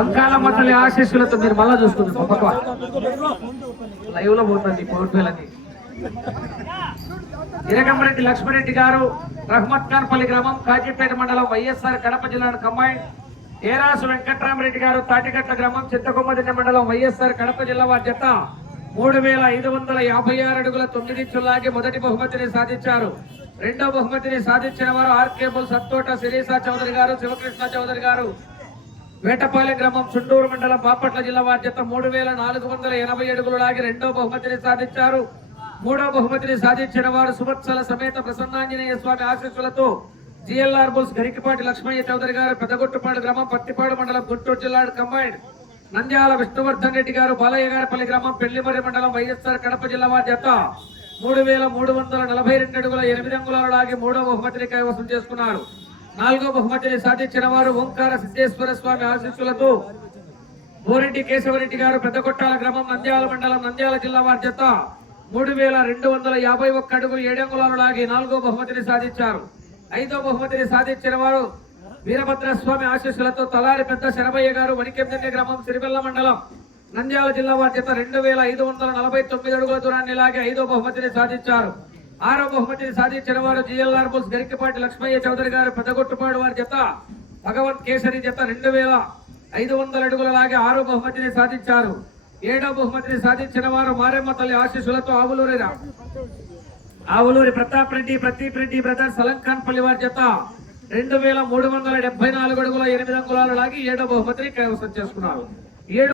అంకాలమ్మ తల్లి ఆశీస్సులతో మీరు మళ్ళా చూసుకుంటారు. లైవ్ లో పోతుంది పోర్టులకి. ఇరగంరెడ్డి లక్ష్మణరెడ్డి గారు, రహమత్ ఖాన్ పల్లి గ్రామం, కాజీపేట మండలం, వైఎస్ఆర్ కడప జిల్లా కంబైన్. ఏరాసు వెంకట్రామరెడ్డి గారు, తాటిగట్ల గ్రామం, చింతకొమ్మదిన్న మండలం, వైఎస్ఆర్ కడప జిల్లా వారి జత 3556 అడుగుల 9 ఇంచులాగి మొదటి బహుమతిని సాధించారు. రెండో బహుమతిని సాధించిన వారు ఆర్కేబుల్ సత్తోట శిరీషా చౌదరి గారు, శివకృష్ణ చౌదరి గారు, వేటపాలెం గ్రామం, చుండూరు మండలం, బాపట్ల జిల్లా వారి జత 3480 అడుగులు లాగి రెండో బహుమతిని సాధించారు. మూడో బహుమతిని సాధించిన వారు సువత్సల సమేత ప్రసన్నాంజనేయ స్వామి ఆశీస్సులతో జిఎల్ఆర్ బుల్స్ గరికిపాటి లక్ష్మయ్య చౌదరి గారు, పెద్దగొట్టుపాడు గ్రామం, పత్తిపాడు మండలం, గుంటూరు జిల్లా కంబైన్. నంద్యాల విష్ణువర్ధన్ రెడ్డి గారు, బాలయ్య గారిపల్లి గ్రామం, పెళ్లిమర్రి మండలం, వైఎస్ఆర్ కడప జిల్లా వారి జత 3342 అడుగుల 8 అంగుళాలు లాగి మూడో బహుమతిని కైవసం చేసుకున్నారు. నాలుగో బహుమతిని సాధించిన వారు ఓంకార సిద్ధేశ్వర స్వామి ఆశీస్సులతో బోరెడ్డి కేశవరెడ్డి గారు, పెద్దకొట్టాల గ్రామం, నంద్యాల మండలం, నంద్యాల జిల్లా వారి జత 3251 అడుగు 7 అంగుళాలు లాగి నాలుగో బహుమతిని సాధించారు. ఐదో బహుమతిని సాధించిన వారు వీరభద్రస్వామి ఆశీస్సులతో తలారి పెద్ద శరభయ్య గారు, వణికెందెన్నె గ్రామం, సిరివెల్ల మండలం, నంద్యాల జిల్లా వారి జత 2549 అడుగుల దూరాన్ని లాగి ఐదో బహుమతిని సాధించారు. ఆరో బహుమతిని సాధించిన వారు జిఎల్ఆర్ బుల్స్ గరికిపాటి లక్ష్మయ్య చౌదరి గారు, పెద్దగొట్టుపాడు వారి జత భగవంత్ కేసరి జత 2500 అడుగుల లాగి ఆరో బహుమతిని సాధించారు. ఏడో బహుమతిని సాధించిన వారు మారెమ్మ తల్లి ఆశీస్సులతో ఆవులూరి ప్రతాప్ రెడ్డి, ప్రదీప్ రెడ్డి బ్రదర్స్, అలంఖాన్ పల్లి వారి జత 2374 అడుగుల 8 అంగుళాలు లాగి ఏడో బహుమతిని కైవసం చేసుకున్నారు.